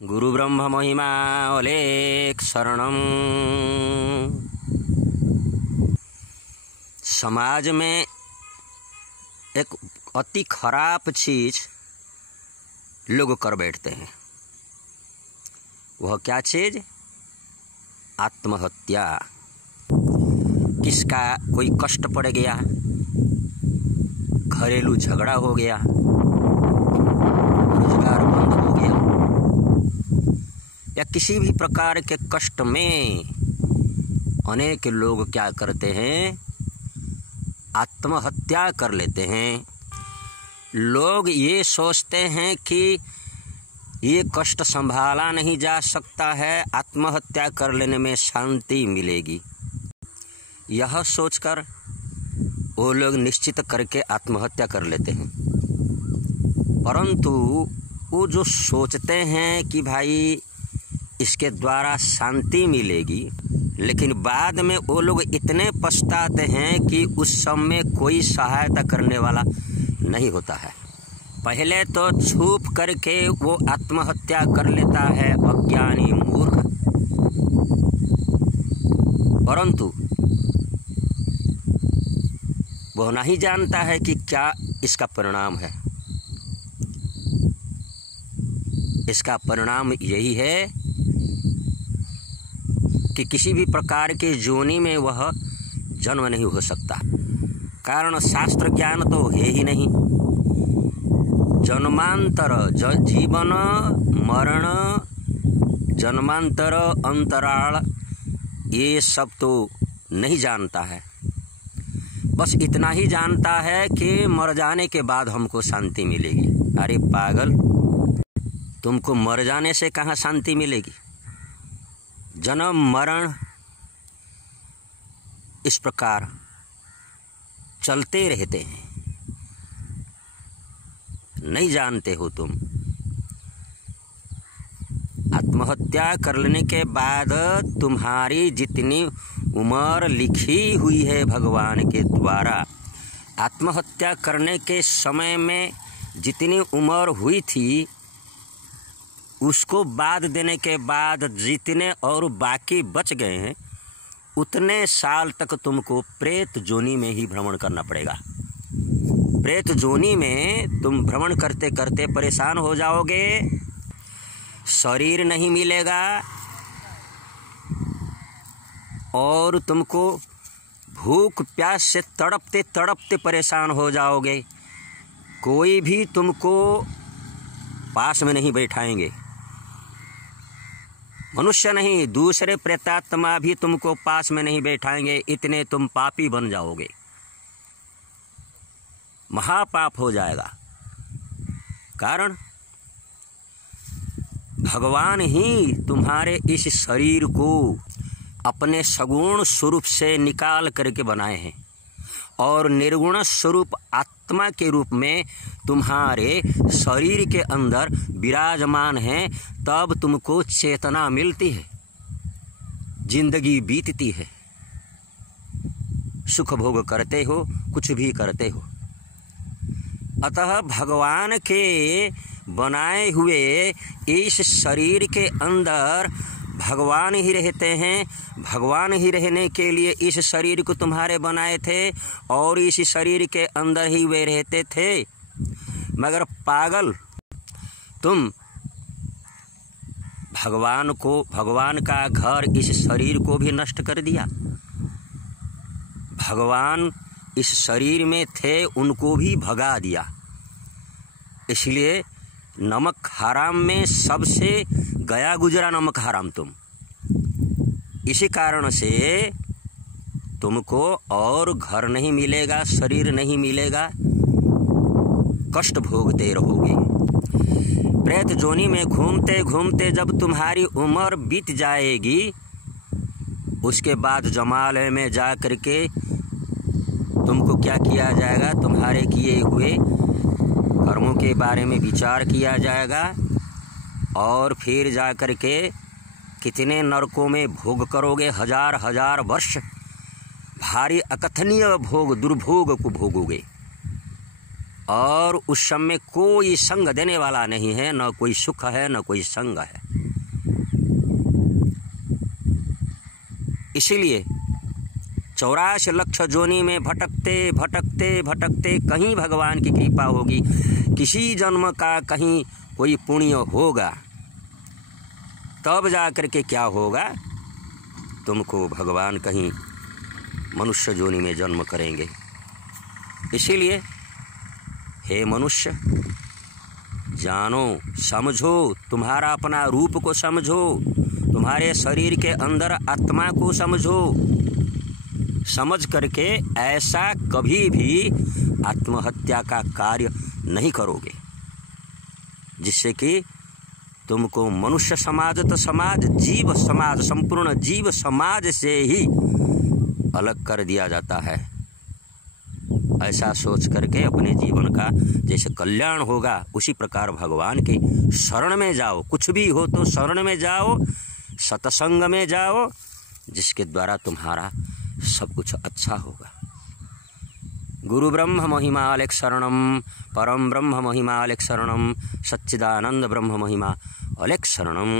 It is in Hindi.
गुरु ब्रह्म महिमा अलेख शरणम। समाज में एक अति खराब चीज लोग कर बैठते हैं। वह क्या चीज? आत्महत्या। किसका कोई कष्ट पड़ गया, घरेलू झगड़ा हो गया, रोजगार बंद हो गया, या किसी भी प्रकार के कष्ट में अनेक लोग क्या करते हैं? आत्महत्या कर लेते हैं। लोग ये सोचते हैं कि ये कष्ट संभाला नहीं जा सकता है, आत्महत्या कर लेने में शांति मिलेगी। यह सोचकर वो लोग निश्चित करके आत्महत्या कर लेते हैं। परंतु वो जो सोचते हैं कि भाई इसके द्वारा शांति मिलेगी, लेकिन बाद में वो लोग इतने पछताते हैं कि उस समय कोई सहायता करने वाला नहीं होता है। पहले तो छुप करके वो आत्महत्या कर लेता है अज्ञानी मूर्ख, परंतु वह नहीं जानता है कि क्या इसका परिणाम है। इसका परिणाम यही है कि किसी भी प्रकार के योनि में वह जन्म नहीं हो सकता, कारण शास्त्र ज्ञान तो है ही नहीं। जन्मांतर जीवन मरण जन्मांतर अंतराल ये सब तो नहीं जानता है। बस इतना ही जानता है कि मर जाने के बाद हमको शांति मिलेगी। अरे पागल, तुमको मर जाने से कहाँ शांति मिलेगी? जन्म मरण इस प्रकार चलते रहते हैं, नहीं जानते हो तुम। आत्महत्या कर लेने के बाद तुम्हारी जितनी उम्र लिखी हुई है भगवान के द्वारा, आत्महत्या करने के समय में जितनी उम्र हुई थी उसको बाद देने के बाद जितने और बाकी बच गए हैं उतने साल तक तुमको प्रेत जोनी में ही भ्रमण करना पड़ेगा। प्रेत जोनी में तुम भ्रमण करते करते परेशान हो जाओगे, शरीर नहीं मिलेगा और तुमको भूख प्यास से तड़पते तड़पते परेशान हो जाओगे। कोई भी तुमको पास में नहीं बैठाएंगे, मनुष्य नहीं दूसरे प्रेतात्मा भी तुमको पास में नहीं बैठाएंगे, इतने तुम पापी बन जाओगे, महापाप हो जाएगा। कारण भगवान ही तुम्हारे इस शरीर को अपने सगुण स्वरूप से निकाल करके बनाए हैं और निर्गुण स्वरूप आत्मा के रूप में तुम्हारे शरीर के अंदर विराजमान हैं। तब तुमको चेतना मिलती है, जिंदगी बीतती है, सुख भोग करते हो, कुछ भी करते हो। अतः भगवान के बनाए हुए इस शरीर के अंदर भगवान ही रहते हैं। भगवान ही रहने के लिए इस शरीर को तुम्हारे बनाए थे और इस शरीर के अंदर ही वे रहते थे। मगर पागल, तुम भगवान का घर इस शरीर को भी नष्ट कर दिया। भगवान इस शरीर में थे, उनको भी भगा दिया। इसलिए नमक हराम में सबसे गया गुजरा नमक हराम तुम। इसी कारण से तुमको और घर नहीं मिलेगा, शरीर नहीं मिलेगा, कष्ट भोगते रहोगे। प्रेत जोनी में घूमते घूमते जब तुम्हारी उम्र बीत जाएगी, उसके बाद जमालय में जा करके तुमको क्या किया जाएगा? तुम्हारे किए हुए कर्मों के बारे में विचार किया जाएगा और फिर जा कर के कितने नरकों में भोग करोगे, हजार हजार वर्ष भारी अकथनीय भोग दुर्भोग को भोगोगे। और उस समय कोई संग देने वाला नहीं है, न कोई सुख है न कोई संग है। इसीलिए 84 लक्ष जोनी में भटकते भटकते भटकते कहीं भगवान की कृपा होगी, किसी जन्म का कहीं कोई पुण्य होगा, तब जा कर के क्या होगा, तुमको भगवान कहीं मनुष्य जोनी में जन्म करेंगे। इसीलिए हे मनुष्य, जानो, समझो, तुम्हारा अपना रूप को समझो, तुम्हारे शरीर के अंदर आत्मा को समझो। समझ करके ऐसा कभी भी आत्महत्या का कार्य नहीं करोगे, जिससे कि तुमको मनुष्य समाज तो समाज, जीव समाज, संपूर्ण जीव समाज से ही अलग कर दिया जाता है। ऐसा सोच करके अपने जीवन का जैसे कल्याण होगा, उसी प्रकार भगवान के शरण में जाओ। कुछ भी हो तो शरण में जाओ, सत्संग में जाओ, जिसके द्वारा तुम्हारा सब कुछ अच्छा होगा। गुरु ब्रह्म महिमालेख शरणम, परम ब्रह्म महिमालेख शरणम, सच्चिदानंद ब्रह्म महिमा अलेख शरणम।